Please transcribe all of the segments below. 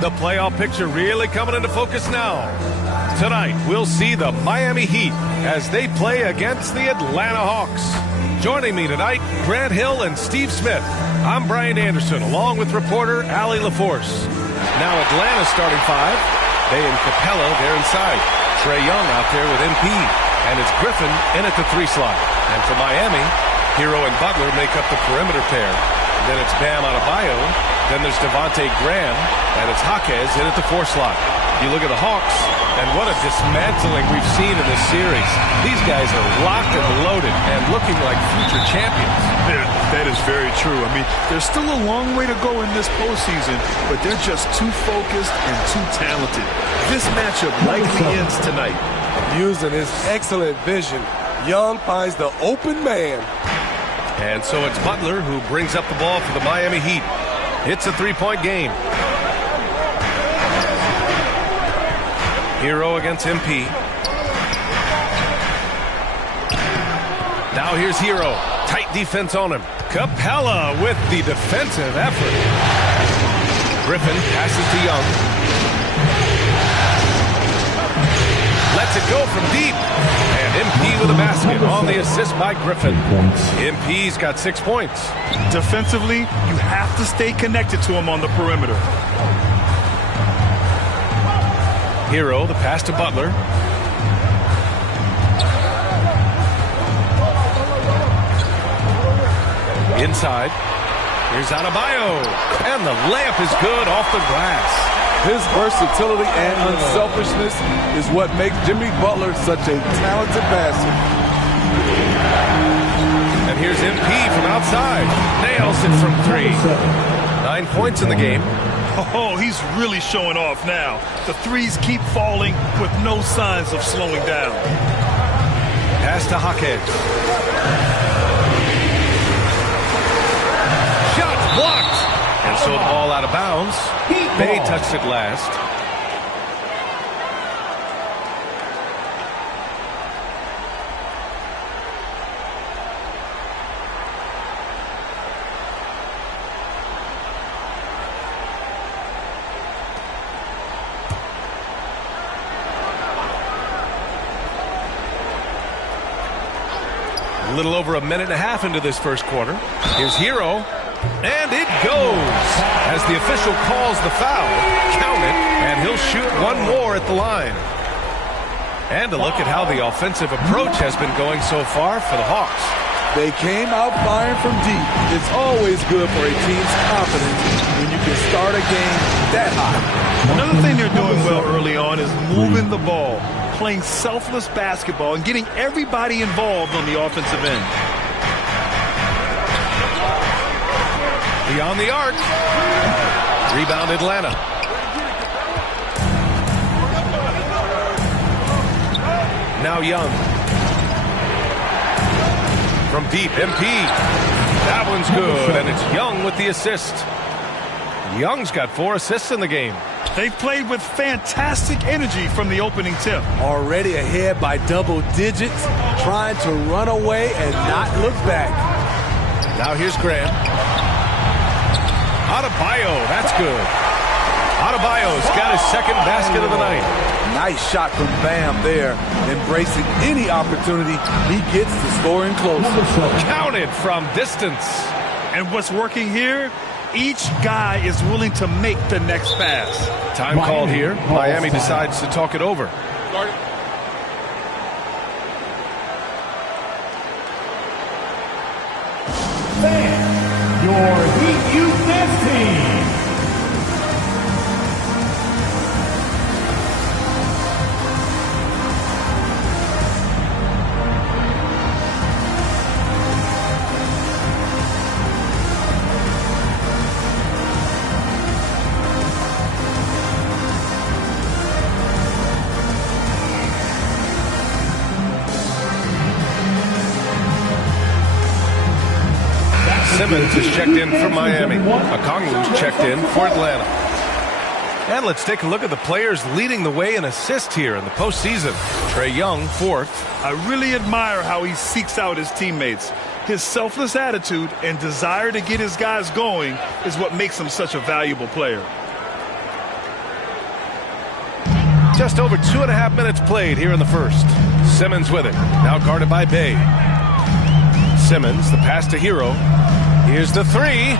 The playoff picture really coming into focus now. Tonight, we'll see the Miami Heat as they play against the Atlanta Hawks. Joining me tonight, Grant Hill and Steve Smith. I'm Brian Anderson, along with reporter Allie LaForce. Now Atlanta's starting five. They and Capella, they're inside. Trae Young out there with MP. And it's Griffin in at the 3 slot. And for Miami, Hero and Butler make up the perimeter pair. Then it's Bam Adebayo. Then there's Devontae Graham. And it's Jaquez in at the 4 slot. You look at the Hawks, and what a dismantling we've seen in this series. These guys are locked and loaded and looking like future champions. That is very true. I mean, there's still a long way to go in this postseason, but they're just too focused and too talented. This matchup likely ends tonight. Using his excellent vision, Young finds the open man. And so it's Butler who brings up the ball for the Miami Heat. It's a 3-point game. Hero against MP. Now here's Hero. Tight defense on him. Capella with the defensive effort. Griffin passes to Young. Lets it go from deep. And MP with a basket on the assist by Griffin. MP's got 6 points. Defensively, you have to stay connected to him on the perimeter. Hero, the pass to Butler. Inside. Here's Adebayo. And the layup is good off the glass. His versatility and unselfishness is what makes Jimmy Butler such a talented passer. And here's MP from outside. Nails it from 3. 9 points in the game. Oh, he's really showing off now. The threes keep falling with no signs of slowing down. Pass to Jaquez. Shot blocked. And so the ball out of bounds. Bay touched it last. A little over a minute and a half into this first quarter. Here's Hero. And it goes. As the official calls the foul, count it, and he'll shoot one more at the line. And a look at how the offensive approach has been going so far for the Hawks. They came out firing from deep. It's always good for a team's confidence when you can start a game that hot. Another thing they're doing well early on is moving the ball, playing selfless basketball, and getting everybody involved on the offensive end. Beyond the arc. Rebound Atlanta. Now Young. From deep, MP. That one's good, and it's Young with the assist. Young's got 4 assists in the game. They've played with fantastic energy from the opening tip. Already ahead by double digits, trying to run away and not look back. Now here's Graham. Adebayo, that's good. Adebayo's got his second basket of the night. Nice shot from Bam there, embracing any opportunity he gets to scoring close. Counted from distance. And what's working here, each guy is willing to make the next pass. Time called here. Miami decides to talk it over. Your Heat Youth Dance Team. Simmons is checked in for Miami. Okongwu's checked in for Atlanta. And let's take a look at the players leading the way in assists here in the postseason. Trae Young, 4th. I really admire how he seeks out his teammates. His selfless attitude and desire to get his guys going is what makes him such a valuable player. Just over 2.5 minutes played here in the first. Simmons with it. Now guarded by Bay. Simmons, the pass to Hero. Here's the three.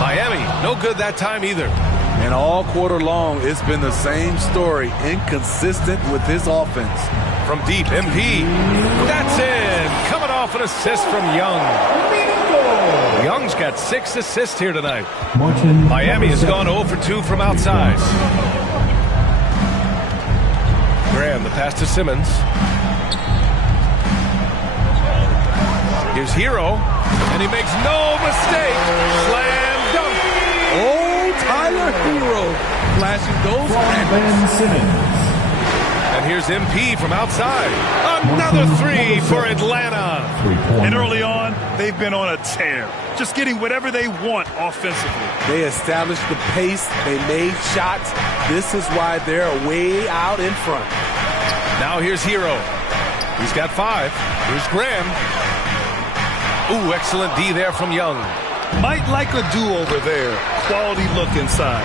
Miami, no good that time either. And all quarter long, it's been the same story. Inconsistent with his offense. From deep, MP. That's in. Coming off an assist from Young. Young's got 6 assists here tonight. Miami has gone 0 for 2 from outside. Graham, the pass to Simmons. Here's Hero, and he makes no mistake. Slam dunk. Oh, Tyler Hero flashing those Ben. And here's MP from outside. Another three for Atlanta. And early on, they've been on a tear. Just getting whatever they want offensively. They established the pace. They made shots. This is why they're way out in front. Now here's Hero. He's got 5. Here's Graham. Ooh, excellent D there from Young. Might like a do-over there. Quality look inside.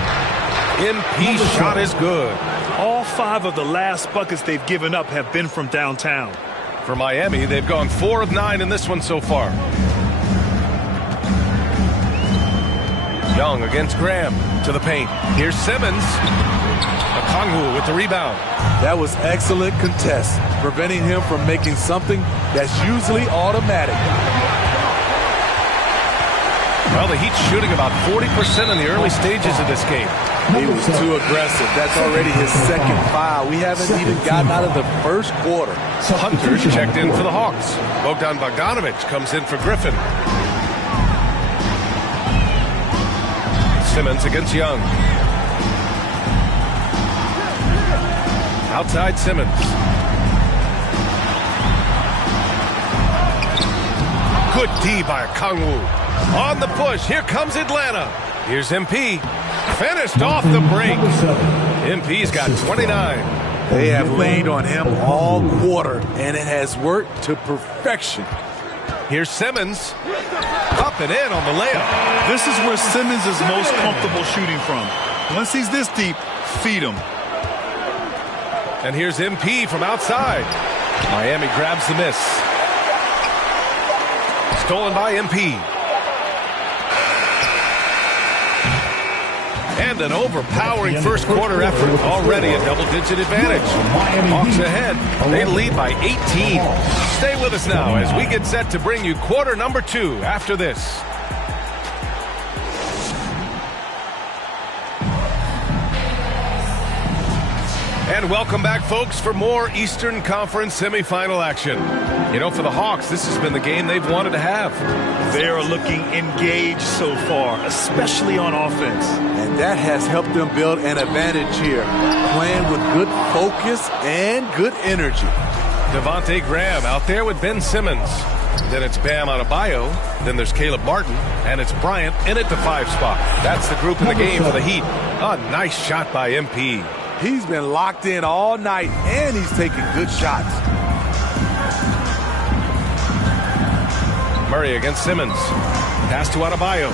MP's shot is good. All 5 of the last buckets they've given up have been from downtown. For Miami, they've gone 4 of 9 in this one so far. Young against Graham to the paint. Here's Simmons. Okongwu with the rebound. That was excellent contest, preventing him from making something that's usually automatic. Well, the Heat's shooting about 40% in the early stages of this game. He was too aggressive. That's already his second foul. We haven't even gotten out of the first quarter. Hunter's checked in for the Hawks. Bogdan Bogdanovic comes in for Griffin. Simmons against Young. Outside Simmons. Good D by Okongwu. On the push, here comes Atlanta. Here's MP. Finished off the break. MP's got 29. They have leaned on him all quarter, and it has worked to perfection. Here's Simmons. Up and in on the layup. This is where Simmons is most comfortable shooting from. Once he's this deep, feed him. And here's MP from outside. Miami grabs the miss. Stolen by MP. And an overpowering first quarter effort. Already a double-digit advantage. Hawks ahead. They lead by 18. Stay with us now as we get set to bring you quarter number 2 after this. And welcome back, folks, for more Eastern Conference semifinal action. You know, for the Hawks, this has been the game they've wanted to have. They are looking engaged so far, especially on offense. And that has helped them build an advantage here, playing with good focus and good energy. Devontae Graham out there with Ben Simmons. Then it's Bam Adebayo. Then there's Caleb Martin. And it's Bryant in at the 5 spot. That's the group in the game for the Heat. A nice shot by MP. He's been locked in all night, and he's taking good shots. Murray against Simmons. Pass to Adebayo.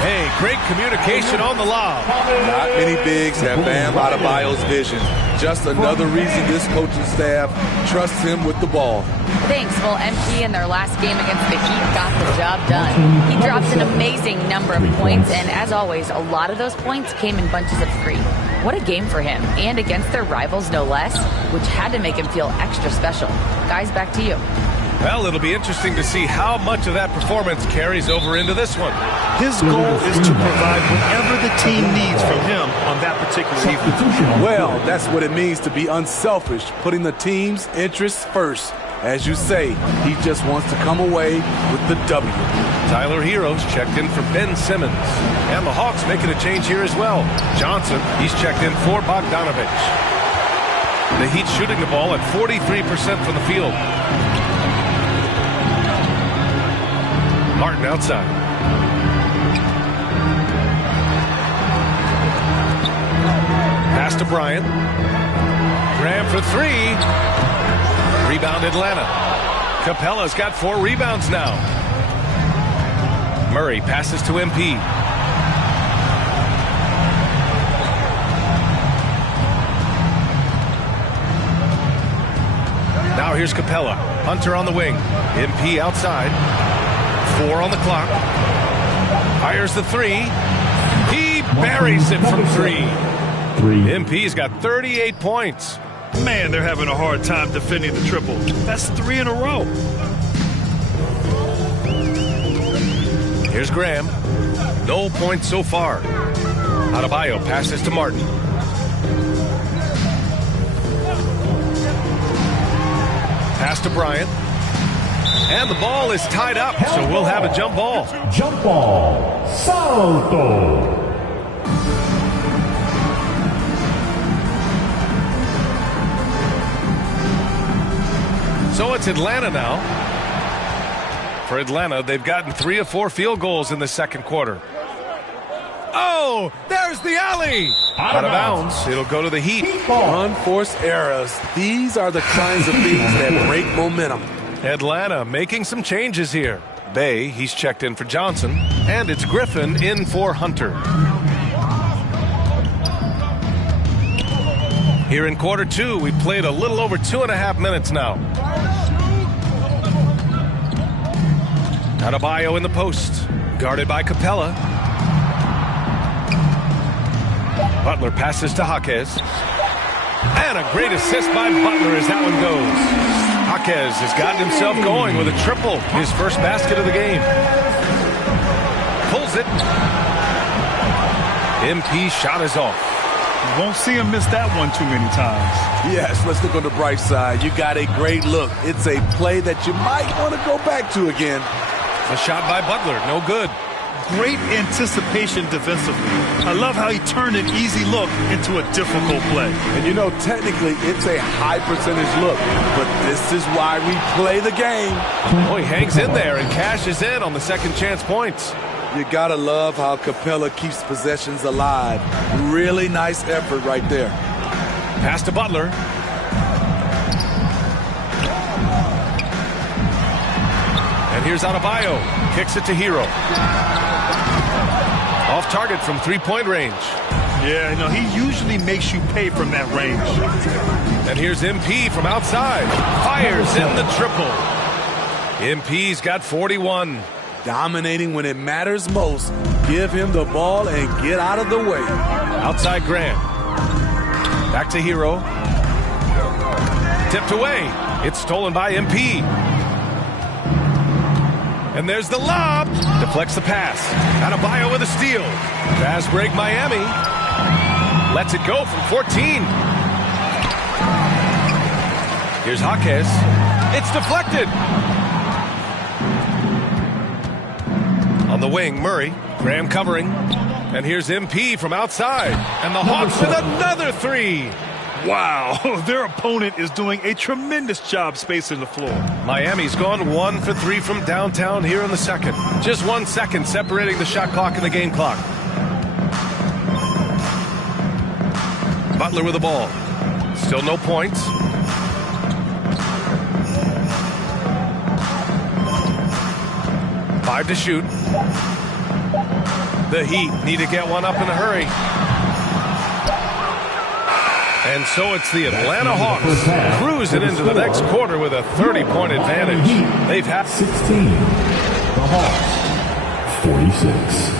Hey, great communication on the lob. Not many bigs have Bam Adebayo's vision. Just another reason this coaching staff trusts him with the ball. Thanks. Well, MP in their last game against the Heat got the job done. He dropped an amazing number of points, and as always, a lot of those points came in bunches of 3. What a game for him, and against their rivals no less, which had to make him feel extra special. Guys, back to you. Well, it'll be interesting to see how much of that performance carries over into this one. His goal is to provide whatever the team needs from him on that particular evening. Well, that's what it means to be unselfish, putting the team's interests first. As you say, he just wants to come away with the W. Tyler Hero's checked in for Ben Simmons. And the Hawks making a change here as well. Johnson, he's checked in for Bogdanovic. The Heat shooting the ball at 43% from the field. Martin outside. Pass to Bryant. Graham for 3. Rebound Atlanta. Capella's got 4 rebounds now. Murray passes to MP. here's Capella. Hunter on the wing. MP outside. 4 on the clock. Fires the 3. He buries it from 3. MP's got 38 points. Man, they're having a hard time defending the triple. That's 3 in a row. Here's Graham. No points so far. Adebayo passes to Martin. Pass to Bryant. And the ball is tied up, so we'll have a jump ball. Jump ball. Salto. So it's Atlanta now. For Atlanta, they've gotten 3 of 4 field goals in the second quarter. Oh, there's the alley. Out of bounds. It'll go to the Heat. Unforced errors. These are the kinds of things that break momentum. Atlanta making some changes here. Bay, he's checked in for Johnson. And it's Griffin in for Hunter. Here in quarter 2, we played a little over 2.5 minutes now. Adebayo in the post, guarded by Capella. Butler passes to Jaquez. And a great assist by Butler as that one goes. Jaquez has gotten himself going with a triple, his first basket of the game. Pulls it. MP shot is off. You won't see him miss that one too many times. Yes, let's look on the bright side. You got a great look. It's a play that you might want to go back to again. A shot by Butler, no good. Great anticipation defensively. I love how he turned an easy look into a difficult play. And you know, technically, it's a high percentage look, but this is why we play the game. Oh, he hangs in there and cashes in on the second chance points. You gotta love how Capella keeps possessions alive. Really nice effort right there. Pass to Butler. And here's Adebayo. Kicks it to Hero. Off target from 3-point range. Yeah, no, he usually makes you pay from that range. And here's MP from outside. Fires in the triple. MP's got 41. Dominating when it matters most. Give him the ball and get out of the way. Outside Grant. Back to Hero. Tipped away. It's stolen by MP. And there's the lob. Deflects the pass. Adebayo with a steal. Fast break Miami. Lets it go from 14. Here's Jaquez. It's deflected. On the wing, Murray. Graham covering. And here's MP from outside. And the Hawks with another 3. Wow, their opponent is doing a tremendous job spacing the floor. Miami's gone 1 for 3 from downtown here in the second. Just 1 second separating the shot clock and the game clock. Butler with the ball. Still no points. Five to shoot. The Heat need to get one up in a hurry. And so it's the Atlanta Hawks cruising into the next quarter with a 30-point advantage. They've had 16. The Hawks 46.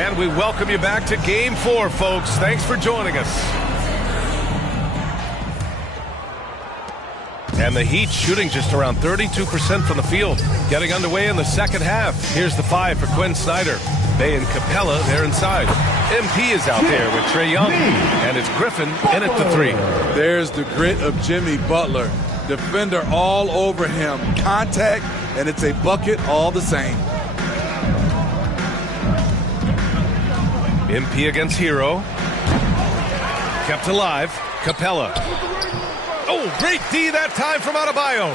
And we welcome you back to Game 4, folks. Thanks for joining us. And the Heat shooting just around 32% from the field. Getting underway in the second half. Here's the 5 for Quinn Snyder. Bay and Capella, they're inside. MP is out there with Trae Young. And it's Griffin in at the 3. There's the grit of Jimmy Butler. Defender all over him. Contact, and it's a bucket all the same. MP against Hero. Kept alive. Capella. Oh, great D that time from Adebayo.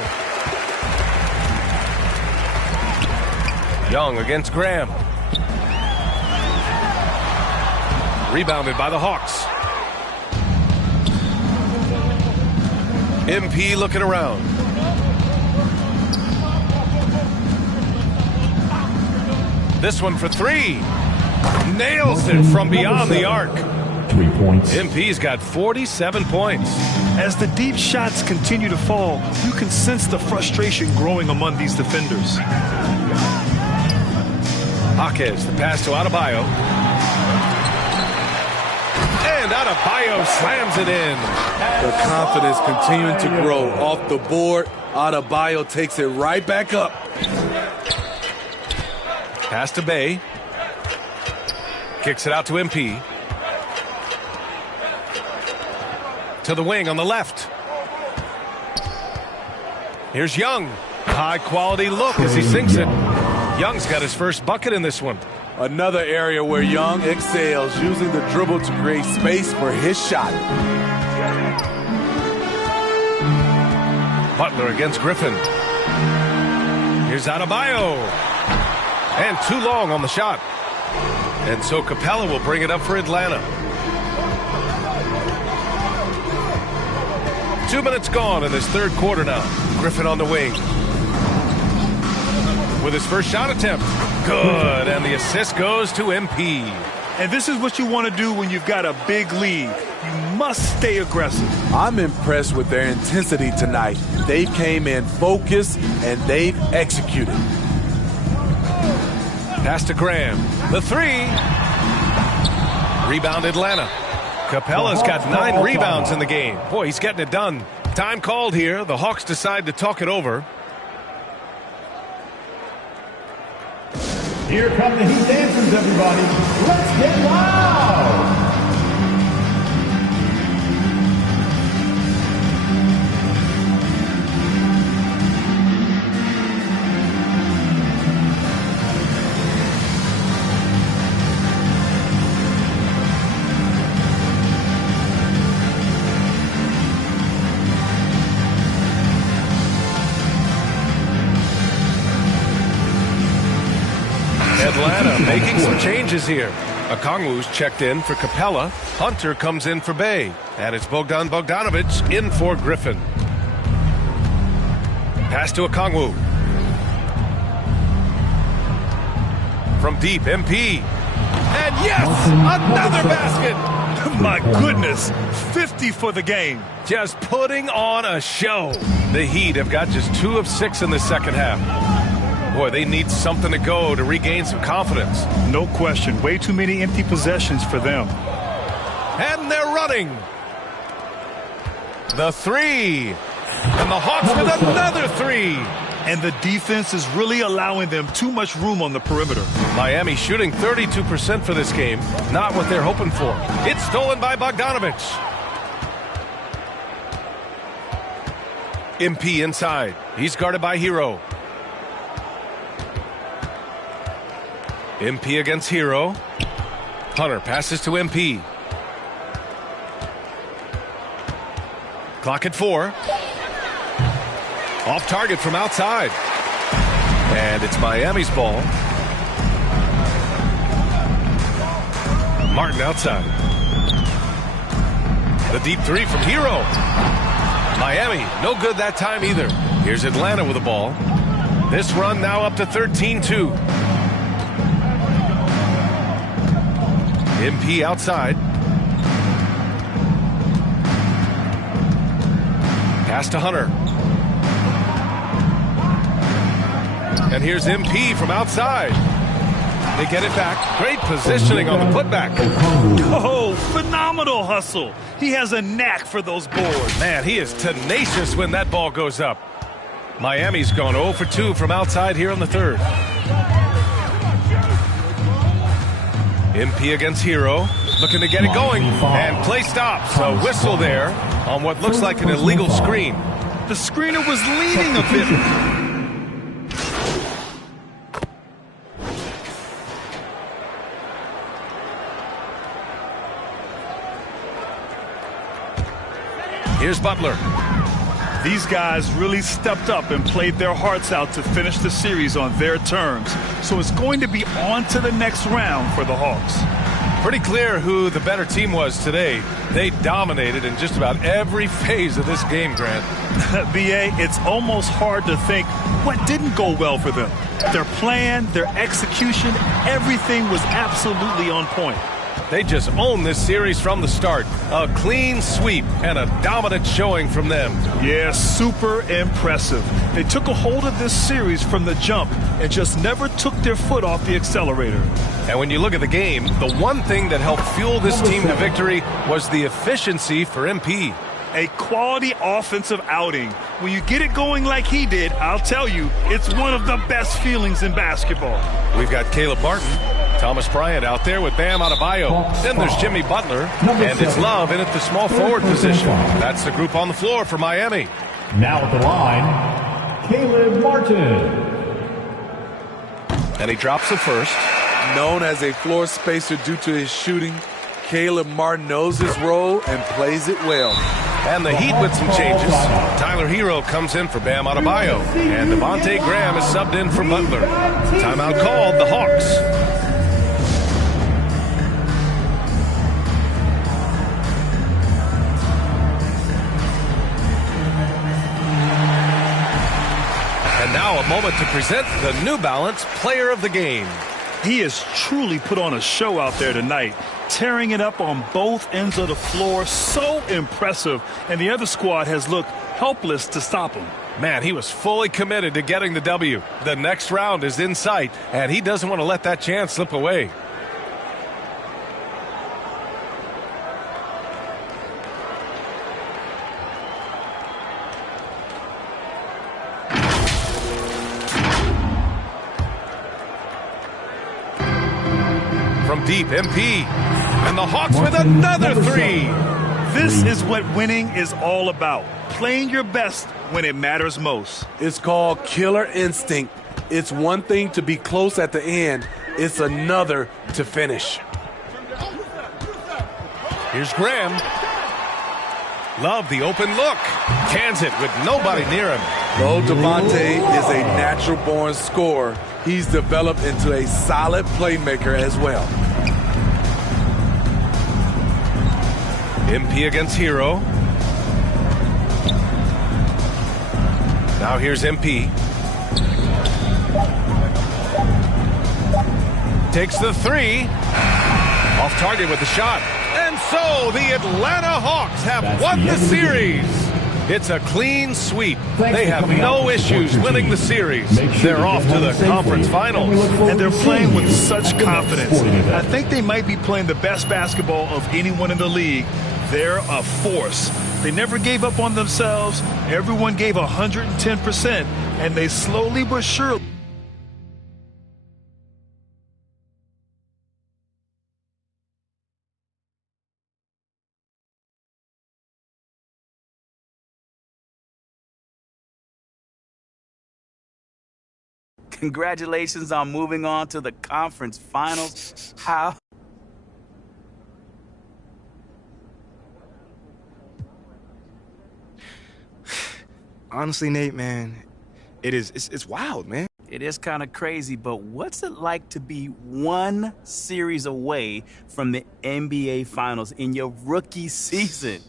Young against Graham. Rebounded by the Hawks. MP looking around. This one for three. Nails it from beyond the arc. 3 points. MP's got 47 points. As the deep shots continue to fall, you can sense the frustration growing among these defenders. Jaquez, the pass to Adebayo. And Adebayo slams it in. The confidence continuing to grow off the board. Adebayo takes it right back up. Pass to Bay. Kicks it out to MP. To the wing on the left. Here's Young. High quality look as he sinks it. Young's got his first bucket in this one. Another area where Young excels, using the dribble to create space for his shot. Butler against Griffin. Here's Adebayo. And too long on the shot. And so Capella will bring it up for Atlanta. 2 minutes gone in this third quarter now. Griffin on the wing. With his first shot attempt. Good. And the assist goes to MP. And this is what you want to do when you've got a big lead. You must stay aggressive. I'm impressed with their intensity tonight. They came in focused and they've executed. Pass to Graham. The three. Rebound Atlanta. Capella's got 9 rebounds in the game. Boy, he's getting it done. Time called here. The Hawks decide to talk it over. Here come the Heat dancers, everybody. Let's get loud! Atlanta making some changes here. Okongwu's checked in for Capella. Hunter comes in for Bay. And it's Bogdan Bogdanovic in for Griffin. Pass to Okongwu. From deep, MP. And yes, another basket. My goodness, 50 for the game. Just putting on a show. The Heat have got just 2 of 6 in the second half. Boy, they need something to go to regain some confidence. No question. Way too many empty possessions for them. And they're running. The three. And the Hawks with another three. And the defense is really allowing them too much room on the perimeter. Miami shooting 32% for this game. Not what they're hoping for. It's stolen by Bogdanovic. MP inside. He's guarded by Hero. MP against Hero. Hunter passes to MP. Clock at 4. Off target from outside. And it's Miami's ball. Martin outside. The deep three from Hero. Miami, no good that time either. Here's Atlanta with the ball. This run now up to 13-2. MP outside. Pass to Hunter. And here's MP from outside. They get it back. Great positioning on the putback. Oh, phenomenal hustle. He has a knack for those boards. Man, he is tenacious when that ball goes up. Miami's gone 0 for 2 from outside here in the third. MP against Hero, looking to get it going, and play stops. A whistle there on what looks like an illegal screen. The screener was leaning a bit. Here's Butler. These guys really stepped up and played their hearts out to finish the series on their terms. So it's going to be on to the next round for the Hawks. Pretty clear who the better team was today. They dominated in just about every phase of this game, Grant. BA, it's almost hard to think what didn't go well for them. Their plan, their execution, everything was absolutely on point. They just owned this series from the start. A clean sweep and a dominant showing from them. Yeah, super impressive. They took a hold of this series from the jump and just never took their foot off the accelerator. And when you look at the game, the one thing that helped fuel this team to victory was the efficiency for MP. A quality offensive outing. When you get it going like he did, I'll tell you, it's one of the best feelings in basketball. We've got Caleb Martin, Thomas Bryant out there with Bam Adebayo. Then there's Jimmy Butler, and it's Love in at the small forward position. That's the group on the floor for Miami. Now at the line, Caleb Martin. And he drops the first. Known as a floor spacer due to his shooting, Caleb Martin knows his role and plays it well. And the Heat with some changes. Tyler Hero comes in for Bam Adebayo, and Devontae Graham is subbed in for Butler. Timeout called, the Hawks. And now a moment to present the New Balance Player of the Game. He has truly put on a show out there tonight, tearing it up on both ends of the floor. So impressive. And the other squad has looked helpless to stop him. Man, he was fully committed to getting the W. The next round is in sight, and he doesn't want to let that chance slip away. From deep, MP. And the Hawks with another three. This is what winning is all about. Playing your best when it matters most. It's called killer instinct. It's one thing to be close at the end. It's another to finish. Here's Graham. Love the open look. Cans it with nobody near him. Though Devontae is a natural-born scorer, he's developed into a solid playmaker as well. MP against Hero. Now here's MP. Takes the three. Off target with the shot. And so the Atlanta Hawks have won the series. It's a clean sweep. They have no issues winning the series. They're off to the conference finals. And they're playing with such confidence. I think they might be playing the best basketball of anyone in the league. They're a force. They never gave up on themselves. Everyone gave 110%, and they slowly but surely. Congratulations on moving on to the conference finals. How? Honestly, Nate, man, it's wild, man. It is kind of crazy, but what's it like to be one series away from the NBA Finals in your rookie season?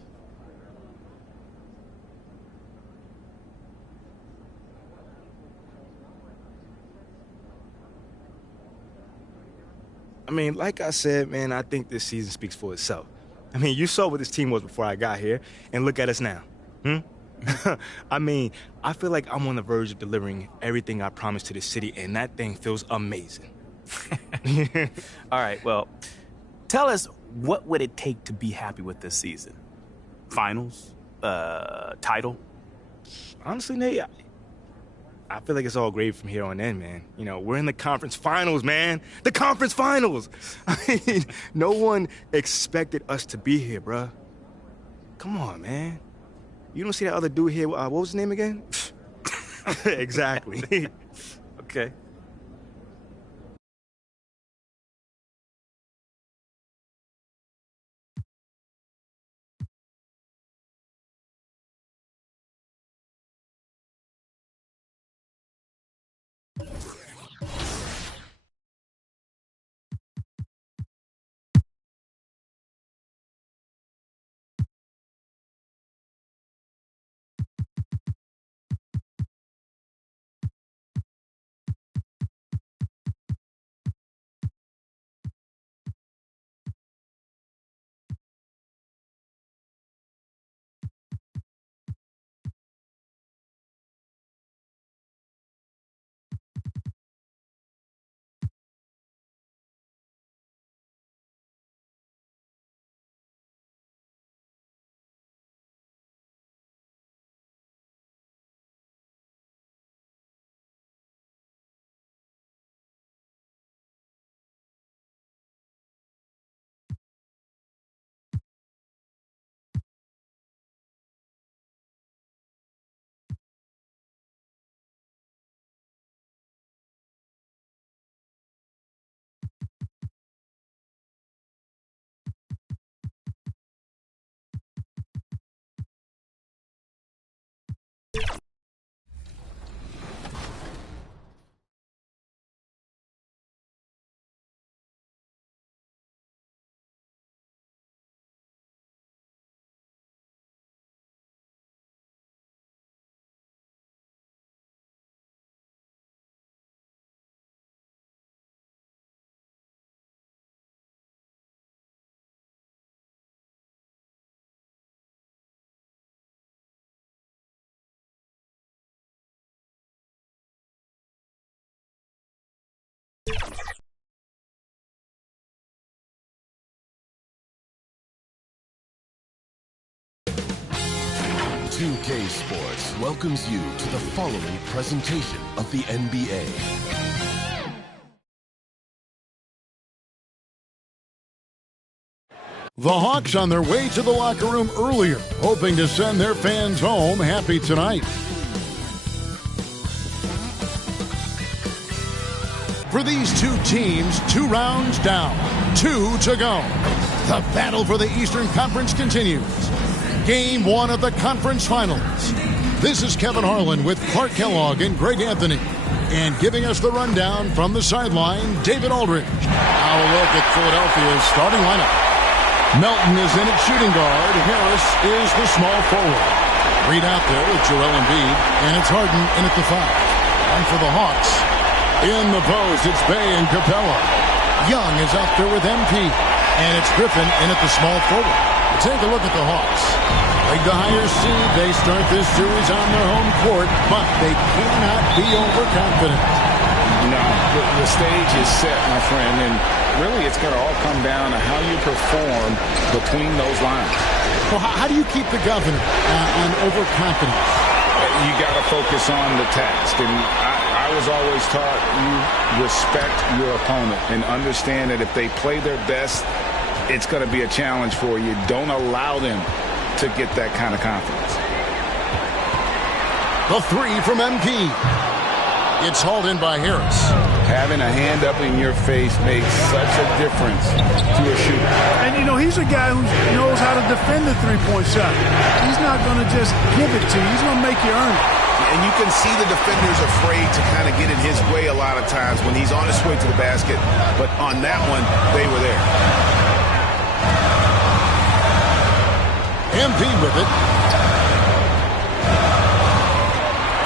I mean, like I said, man, I think this season speaks for itself. I mean, you saw what this team was before I got here, and look at us now. I mean, I feel like I'm on the verge of delivering everything I promised to the city, and that thing feels amazing. All right, well, tell us, what would it take to be happy with this season? Finals? Title? Honestly, Nate, I feel like it's all great from here on in, man. You know, we're in the conference finals, man. The conference finals! I mean, no one expected us to be here, bruh. Come on, man. You don't see that other dude here, what was his name again? Exactly. Okay. 2K Sports welcomes you to the following presentation of the NBA. The Hawks on their way to the locker room earlier, hoping to send their fans home happy tonight. For these two teams, 2 rounds down, 2 to go. The battle for the Eastern Conference continues. Game 1 of the conference finals. This is Kevin Harlan with Clark Kellogg and Greg Anthony. And giving us the rundown from the sideline, David Aldridge. Now a look at Philadelphia's starting lineup. Melton is in at shooting guard. Harris is the small forward. Reed out there with Joel Embiid. And it's Harden in at the 5. And for the Hawks, in the post, it's Bey and Capella. Young is out there with MP. And it's Griffin in at the small forward. Take a look at the Hawks. Like the higher seed, they start this series on their home court, but they cannot be overconfident. No, the stage is set, my friend, and really it's going to all come down to how you perform between those lines. Well, how do you keep the governor on overconfidence? You got to focus on the task, and I was always taught you respect your opponent and understand that if they play their best, it's going to be a challenge for you. Don't allow them to get that kind of confidence. The 3 from MP. It's hauled in by Harris. Having a hand up in your face makes such a difference to a shooter. And, you know, he's a guy who knows how to defend the three-point shot. He's not going to just give it to you. He's going to make you earn it. And you can see the defenders afraid to kind of get in his way a lot of times when he's on his way to the basket. But on that one, they were there. MP with it.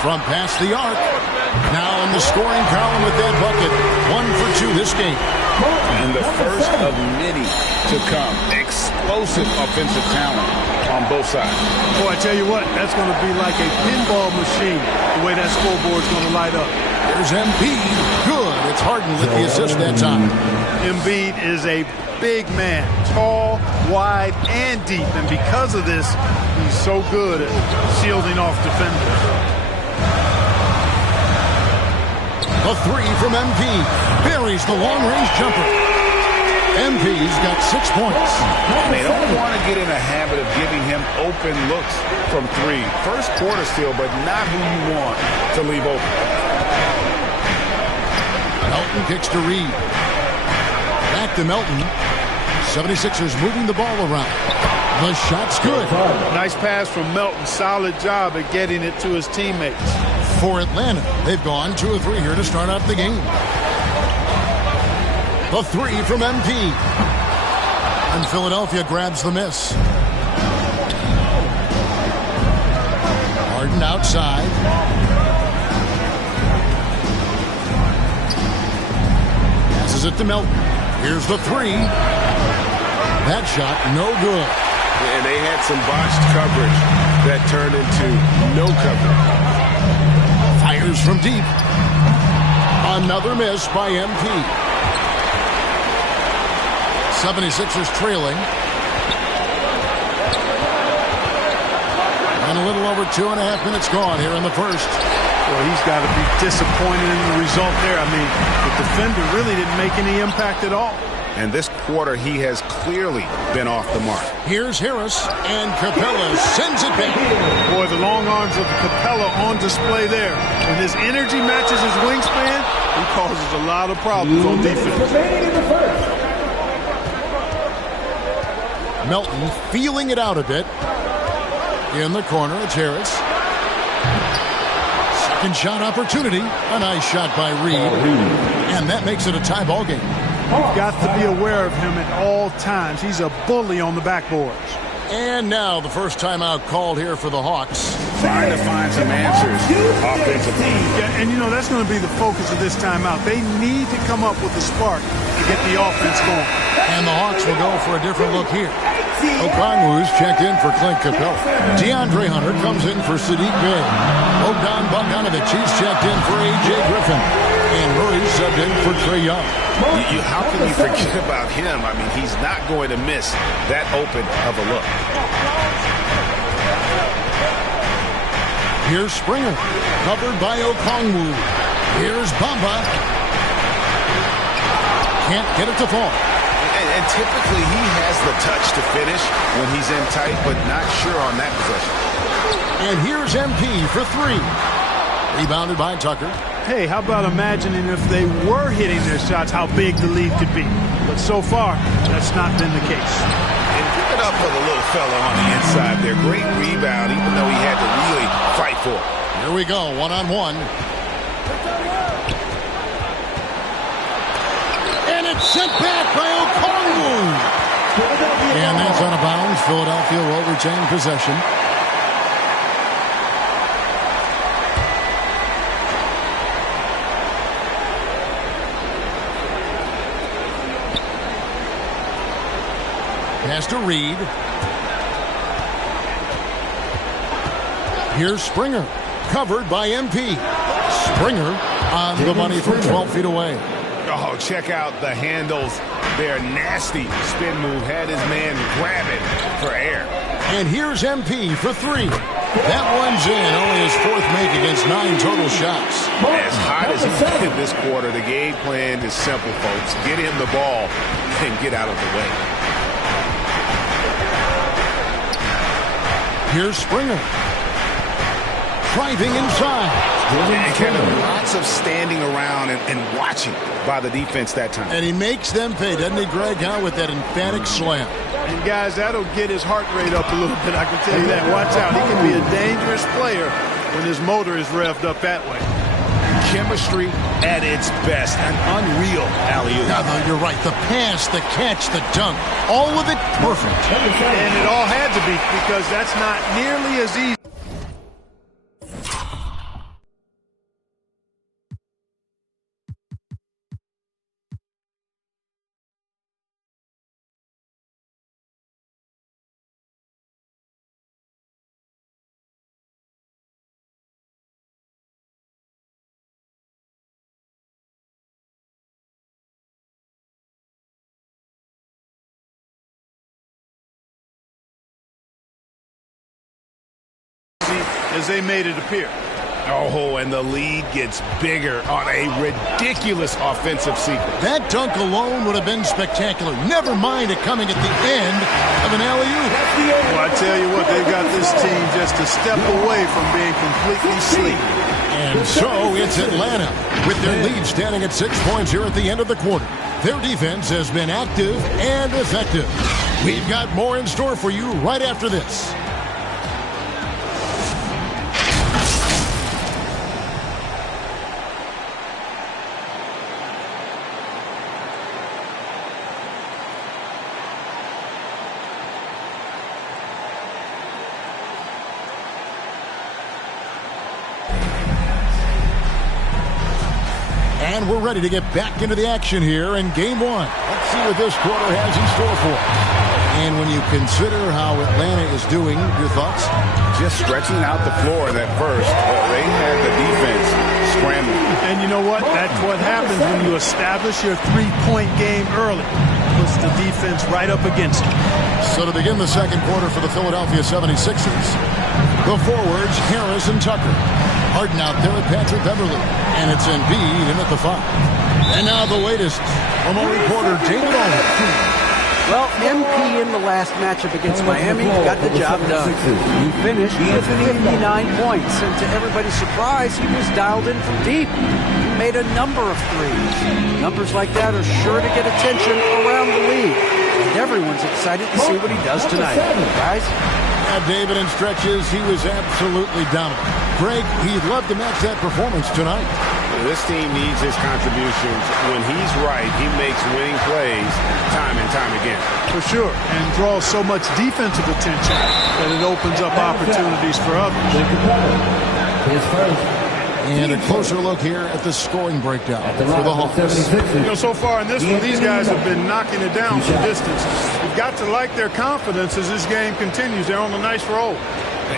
From past the arc. Now in the scoring column with that bucket. 1 for 2 this game. And the first of many to come. Explosive offensive talent on both sides. Boy, I tell you what, that's going to be like a pinball machine, the way that scoreboard's going to light up. There's Embiid. Good. It's Harden with the assist that time. Embiid is a big man, tall, wide, and deep. And because of this, he's so good at shielding off defenders. The 3 from MP. Buries the long-range jumper. MP's got 6 points. They don't want to get in a habit of giving him open looks from 3. First quarter still, but not who you want to leave open. Melton kicks to Reed. Back to Melton. 76ers moving the ball around. The shot's good. Nice pass from Melton. Solid job at getting it to his teammates. For Atlanta, they've gone 2 of 3 here to start out the game. The 3 from MP. And Philadelphia grabs the miss. Harden outside. Passes it to Melton. Here's the 3. That shot, no good. And they had some botched coverage that turned into no coverage. Fires from deep. Another miss by MP. 76ers trailing. And a little over 2.5 minutes gone here in the first. Well, he's got to be disappointed in the result there. I mean, the defender really didn't make any impact at all. And this quarter, he has clearly been off the mark. Here's Harris, and Capella sends it back. Boy, the long arms of Capella on display there. When his energy matches his wingspan, he causes a lot of problems on defense. Melton feeling it out a bit. In the corner, it's Harris. Second shot opportunity. A nice shot by Reed. And that makes it a tie ball game. You've got to be aware of him at all times. He's a bully on the backboards. And now the first timeout called here for the Hawks. Trying to find some answers offensively. Yeah, and you know, that's going to be the focus of this timeout. They need to come up with a spark to get the offense going. And the Hawks will go for a different look here. Okongwu's checked in for Clint Capella. DeAndre Hunter comes in for Sadiq Bey. Bogdan Bogdanovic, he's checked in for A.J. Griffin. And Murray subbed in for Trae Young. How can you forget about him? I mean, he's not going to miss that open of a look. Here's Springer, covered by Okongwu. Here's Bamba. Can't get it to fall. And typically he has the touch to finish when he's in tight, but not sure on that possession. And here's MP for 3. Rebounded by Tucker. Hey, how about imagining if they were hitting their shots, how big the lead could be. But so far, that's not been the case. And give it up for the little fella on the inside there. Great rebound, even though he had to really fight for it. Here we go, one-on-one. And it's sent back by Okongwu. And that's out of bounds. Philadelphia will retain possession. Pass to Reed. Here's Springer, covered by MP. Springer on the money from 12 feet away. Oh, check out the handles. They're nasty. Spin move had his man grabbing for air. And here's MP for 3. That one's in. Only his 4th make against 9 total shots. As hot as he's been this quarter, the game plan is simple, folks. Get him the ball and get out of the way. Here's Springer. Driving inside. And Kevin, lots of standing around and watching by the defense that time. And he makes them pay, doesn't he, Greg, with that emphatic slam. And, guys, that'll get his heart rate up a little bit, I can tell you that. Watch out. He can be a dangerous player when his motor is revved up that way. Chemistry at its best. An unreal alley-oop. No, you're right. The pass, the catch, the dunk, all of it perfect. And it all had to be, because that's not nearly as easy. As they made it appear. Oh, and the lead gets bigger on a ridiculous offensive sequence. That dunk alone would have been spectacular. Never mind it coming at the end of an alley-oop. Well, I tell you what, they've got this team just a step away from being completely asleep. And so it's Atlanta with their lead standing at 6 points here at the end of the quarter. Their defense has been active and effective. We've got more in store for you right after this. And we're ready to get back into the action here in Game 1. Let's see what this quarter has in store for us. And when you consider how Atlanta is doing, your thoughts? Just stretching out the floor in that first. They had the defense scrambling. And you know what? That's what happens when you establish your three-point game early. Puts the defense right up against you. So to begin the second quarter for the Philadelphia 76ers, the forwards, Harris and Tucker. Harden out there at Patrick Beverly. And it's Embiid in at the 5. And now the latest from our reporter, David Olin. Well, MP in the last matchup against Miami got the job done. He finished with 59 points, and to everybody's surprise, he was dialed in from deep. He made a number of threes. Numbers like that are sure to get attention around the league, and everyone's excited to see what he does tonight. Guys? Yeah, David, in stretches, he was absolutely dominant. Greg, he'd love to match that performance tonight. This team needs his contributions. When he's right, he makes winning plays time and time again. For sure, and draws so much defensive attention that it opens up opportunities for others. And a closer look here at the scoring breakdown for the Hawks. You know, so far in this one, these guys have been knocking it down from distance. You've got to like their confidence as this game continues. They're on a nice roll.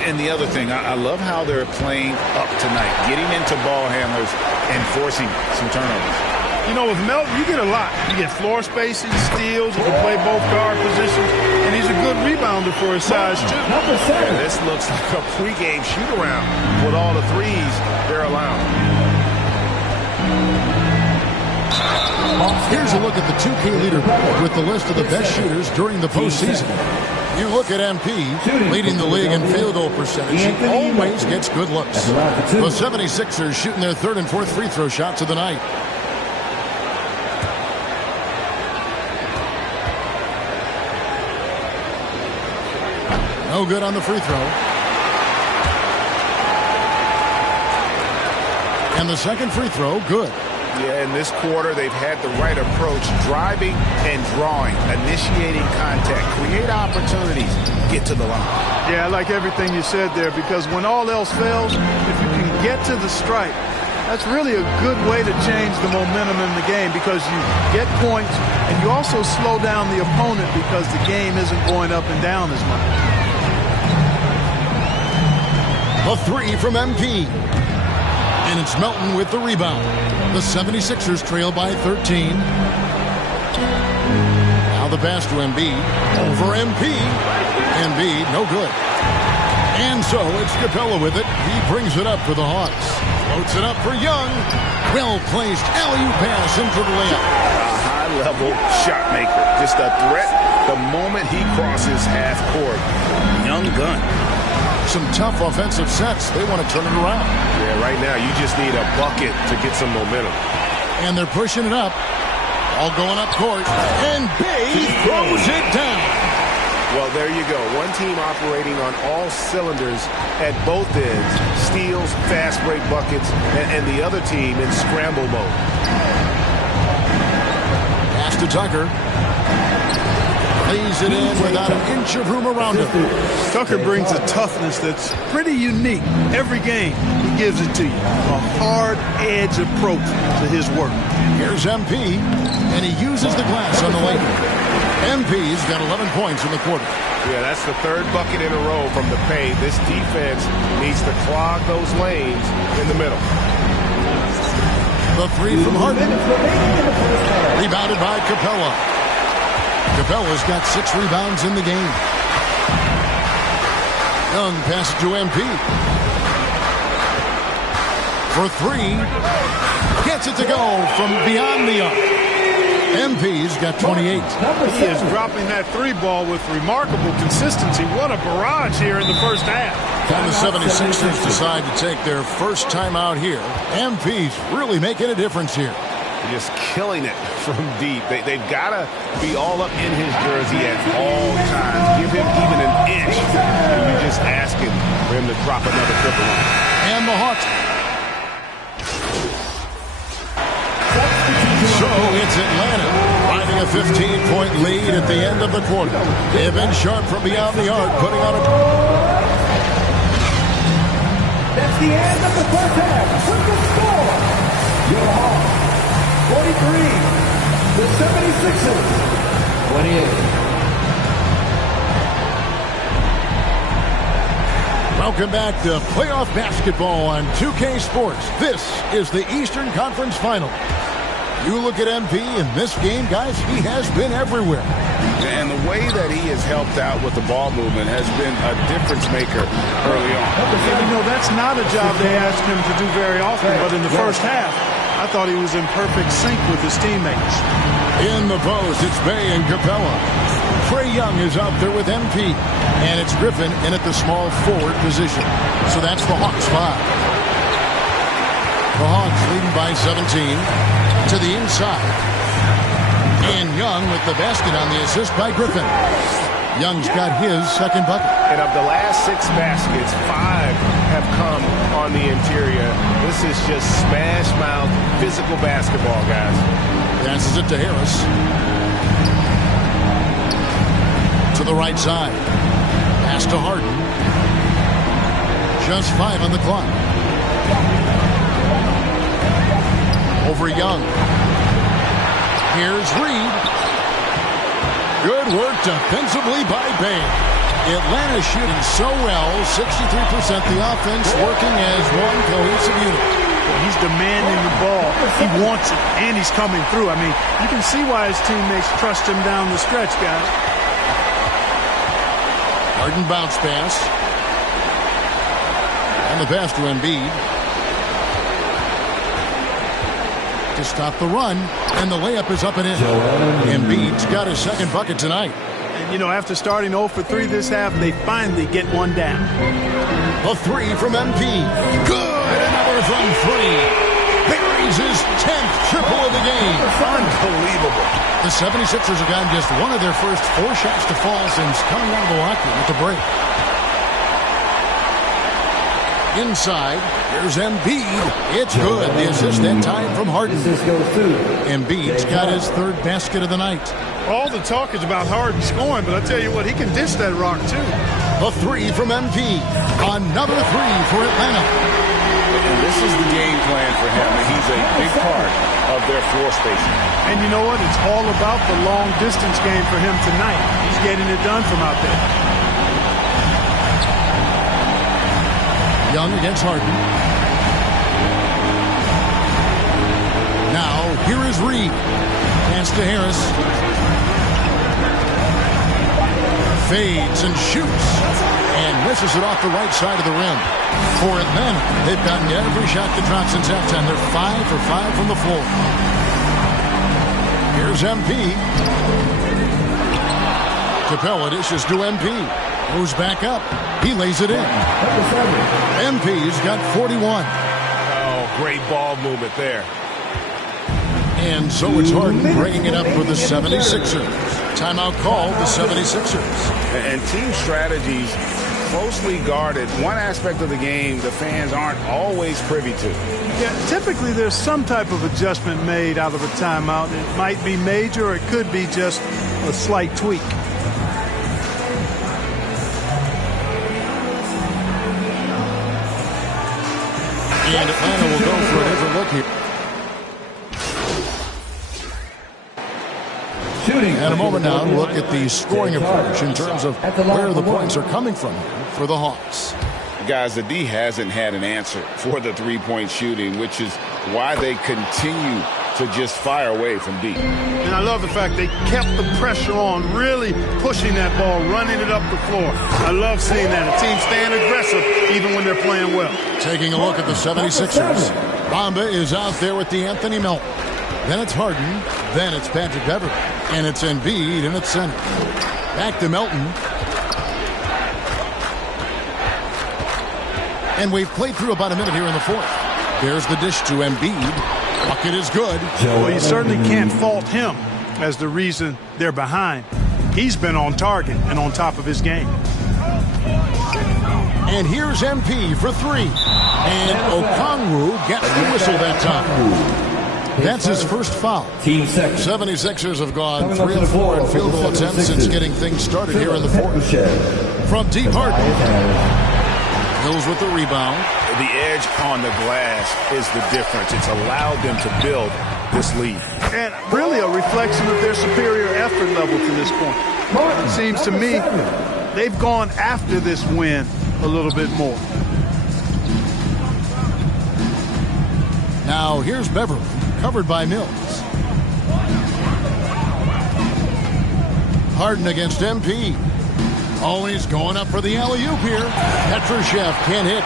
And the other thing, I love how they're playing up tonight, getting into ball handlers and forcing some turnovers. You know, with Melton, you get a lot. You get floor spacing, steals, you can play both guard positions, and he's a good rebounder rebounder for his size, too. And this looks like a pregame shoot-around with all the threes they're allowing. Here's a look at the 2K leaderboard with the list of the best shooters during the postseason. You look at MP, leading the league in field goal percentage. He always gets good looks. The 76ers shooting their third and fourth free throw shots of the night. No good on the free throw. And the second free throw, good. Yeah, in this quarter, they've had the right approach, driving and drawing, initiating contact, create opportunities, get to the line. Yeah, I like everything you said there, because when all else fails, if you can get to the stripe, that's really a good way to change the momentum in the game, because you get points and you also slow down the opponent because the game isn't going up and down as much. A three from MP. And it's Melton with the rebound. The 76ers trail by 13. Now the pass to Embiid. Over MP. Embiid, no good. And so it's Capella with it. He brings it up for the Hawks. Floats it up for Young. Well-placed alley-oop pass in for the layup. A high-level shot maker. Just a threat the moment he crosses half court. Young gun. Some tough offensive sets. They want to turn it around. Yeah, right now you just need a bucket to get some momentum. And they're pushing it up. All going up court. And Bay throws it down. Well, there you go. One team operating on all cylinders at both ends. Steals, fast break buckets, and the other team in scramble mode. Pass to Tucker. Lays it in without an inch of room around him. Tucker brings a toughness that's pretty unique. Every game, he gives it to you. A hard-edge approach to his work. Here's MP, and he uses the glass on the layup. MP's got 11 points in the quarter. Yeah, that's the third bucket in a row from the paint. This defense needs to clog those lanes in the middle. The three from Harden. Rebounded by Capella. Capella's got 6 rebounds in the game. Young passes to MP. For 3. Gets it to go from beyond the arc. MP's got 28. He is dropping that 3 ball with remarkable consistency. What a barrage here in the first half. And the 76ers decide to take their first time out here. MP's really making a difference here. Just killing it from deep. They've got to be all up in his jersey at all times. Give him even an inch, and you're just asking for him to drop another triple. And the Hawks. So it's Atlanta riding a 15-point lead at the end of the quarter. They've been sharp from beyond the arc, putting on a... That's the end of the first half. With the score, your Hawks 43, the 76ers 28. Welcome back to playoff basketball on 2K Sports. This is the Eastern Conference Final. You look at MP in this game, guys, he has been everywhere. And the way that he has helped out with the ball movement has been a difference maker early on. You know, that's not a job they asked him to do very often, but in the first half, I thought he was in perfect sync with his teammates. In the post, it's Bay and Capella. Trae Young is out there with MP. And it's Griffin in at the small forward position. So that's the Hawks 5. The Hawks leading by 17 to the inside. And Young with the basket on the assist by Griffin. Young's got his second bucket. And of the last 6 baskets, 5 have come on the interior. This is just smash mouth physical basketball, guys. Passes it to Harris. To the right side. Pass to Harden. Just 5 on the clock. Over Young. Here's Reed. Good work defensively by Bay. Atlanta shooting so well, 63%. The offense working as one cohesive unit. Well, he's demanding the ball. He wants it, and he's coming through. I mean, you can see why his teammates trust him down the stretch, guys. Harden bounce pass. And the pass to Embiid. To stop the run. And the layup is up and in. Embiid's got his second bucket tonight. And, you know, after starting 0 for 3 this half, they finally get one down. A three from MP. Good. Another from three. Buries his 10th triple of the game. Unbelievable. The 76ers have gotten just one of their first 4 shots to fall since coming out of the locker room at the break. Inside, here's Embiid. It's good. The assist that time from Harden. Embiid's got his 3rd basket of the night. All the talk is about Harden scoring, but I tell you what, he can dish that rock too. A three from MP. Another three for Atlanta. And this is the game plan for him, and he's a big part of their floor spacing. And you know what? It's all about the long distance game for him tonight. He's getting it done from out there. Young against Harden. Now, here is Reed. Pass to Harris. Fades and shoots. And misses it off the right side of the rim. For Atlanta, they've gotten every shot to drop since halftime. They're 5 for 5 from the floor. Here's MP. Capella dishes to MP. Goes back up. He lays it in. MP's got 41. Oh, great ball movement there. And so it's Harden bringing it up for the 76ers. Timeout called the 76ers. And team strategies closely guarded. One aspect of the game the fans aren't always privy to. Yeah, typically there's some type of adjustment made out of a timeout. It might be major or it could be just a slight tweak. And Atlanta will go for a different look here. And a moment now to look at the scoring approach in terms of where the points are coming from for the Hawks. Guys, the D hasn't had an answer for the three-point shooting, which is why they continue to just fire away from deep. And I love the fact they kept the pressure on, really pushing that ball, running it up the floor. I love seeing that. A team staying aggressive even when they're playing well. Taking a look at the 76ers. Bamba is out there with the Anthony Melton. Then it's Harden. Then it's Patrick Beverley. And it's Embiid in its center. Back to Melton. And we've played through about a minute here in the fourth. There's the dish to Embiid. Bucket is good. Well, you certainly can't fault him as the reason they're behind. He's been on target and on top of his game. And here's MP for three. And Okongwu gets the whistle that time. That's his first foul. 76ers have gone 3 of 4 in field goal attempts since getting things started here in the fourth. From deep, Harden. Hills with the rebound. The edge on the glass is the difference. It's allowed them to build this lead. And really a reflection of their superior effort level to this point. It seems to me they've gone after this win a little bit more. Now here's Beverley, covered by Mills. Harden against MP. Always going up for the alley-oop here. Petrushev can't hit.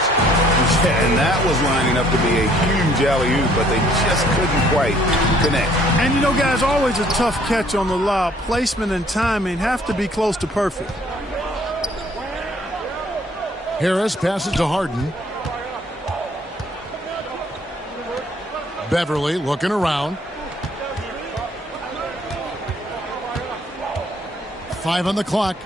And that was lining up to be a huge alley-oop, but they just couldn't quite connect. And you know, guys, always a tough catch on the lob. Placement and timing have to be close to perfect. Harris passes to Harden. Beverley looking around. 5 on the clock.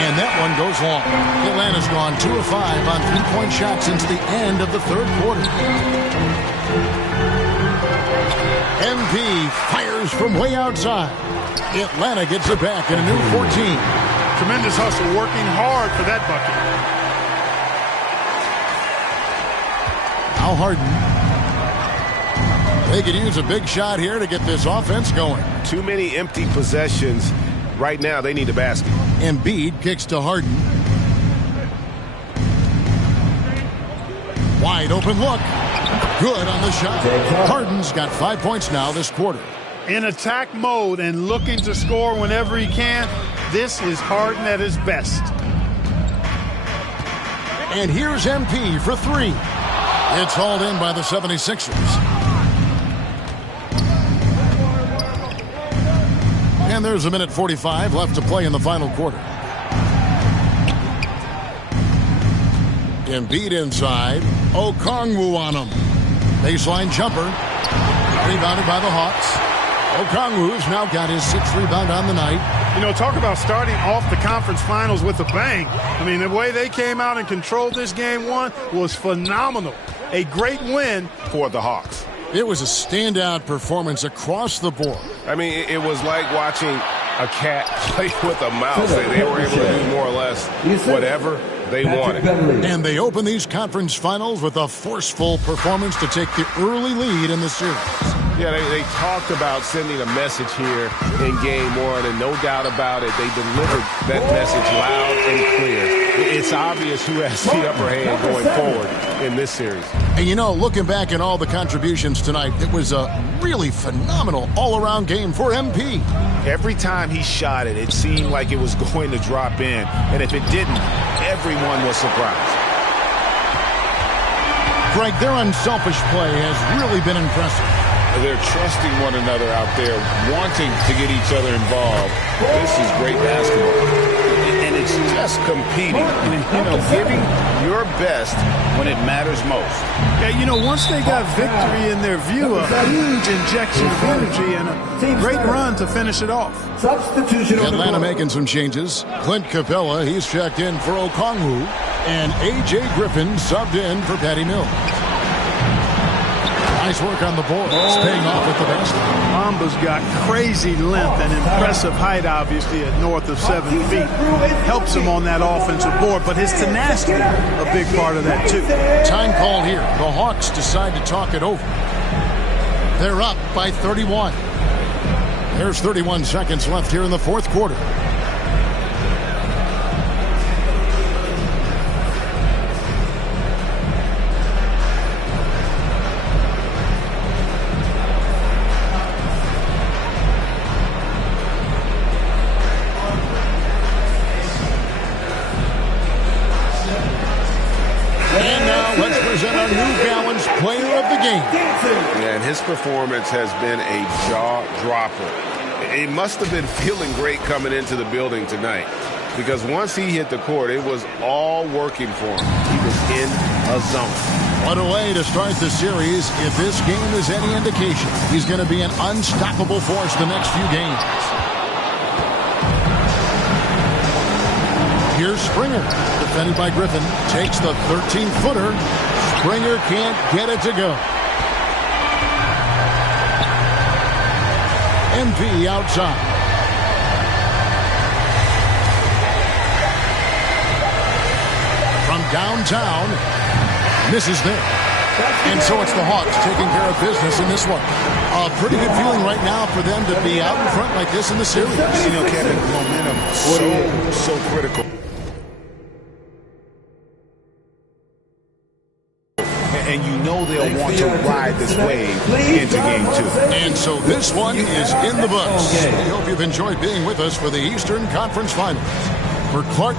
And that one goes long. Atlanta's gone 2 of 5 on three-point shots since the end of the third quarter. MP fires from way outside. Atlanta gets it back in a new 14. Tremendous hustle, working hard for that bucket. Now Harden. They could use a big shot here to get this offense going. Too many empty possessions. Right now, they need a basket. Embiid kicks to Harden. Wide open look. Good on the shot. Harden's got 5 points now this quarter. in attack mode and looking to score whenever he can. This is Harden at his best. And here's MP for three. It's hauled in by the 76ers. And there's a minute 45 left to play in the final quarter. Embiid inside. Okongwu on him. Baseline jumper. Rebounded by the Hawks. Okongwu's now got his 6th rebound on the night. You know, talk about starting off the conference finals with a bang. I mean, the way they came out and controlled this game one was phenomenal. A great win for the Hawks. It was a standout performance across the board. I mean, it was like watching a cat play with a mouse. They were able to do more or less whatever they wanted. And they open these conference finals with a forceful performance to take the early lead in the series. Yeah, they talked about sending a message here in game one, and no doubt about it, they delivered that message loud and clear. It's obvious who has the upper hand going forward in this series. And you know, looking back at all the contributions tonight, it was a really phenomenal all-around game for MP. Every time he shot it, it seemed like it was going to drop in, and if it didn't, everyone was surprised. Greg, their unselfish play has really been impressive. They're trusting one another out there, wanting to get each other involved. This is great basketball. And it's just competing, you know, giving your best when it matters most. Yeah, you know, once they got victory in their view, a huge injection of energy and a great run to finish it off. Substitution. Atlanta making some changes. Clint Capella, he's checked in for Okongwu, and A.J. Griffin subbed in for Patty Mills. Nice work on the board. It's paying off with the basket. Mamba's got crazy length and impressive height, obviously, at north of 7 feet. Helps him on that offensive board, but his tenacity, a big part of that, too. Time call here. The Hawks decide to talk it over. They're up by 31. There's 31 seconds left here in the fourth quarter. Player of the game. Yeah, and his performance has been a jaw-dropper. It must have been feeling great coming into the building tonight, because once he hit the court, it was all working for him. He was in a zone. What a way to start the series. If this game is any indication, he's going to be an unstoppable force the next few games. Here's Springer, defended by Griffin, takes the 13-footer. Springer can't get it to go. MP outside. From downtown, misses there. And so it's the Hawks taking care of business in this one. A pretty good feeling right now for them to be out in front like this in the series. You know, Kevin, momentum so critical. And you know they'll want to ride this wave into game two. And so this one is in the books. We hope you've enjoyed being with us for the Eastern Conference Finals. For Clark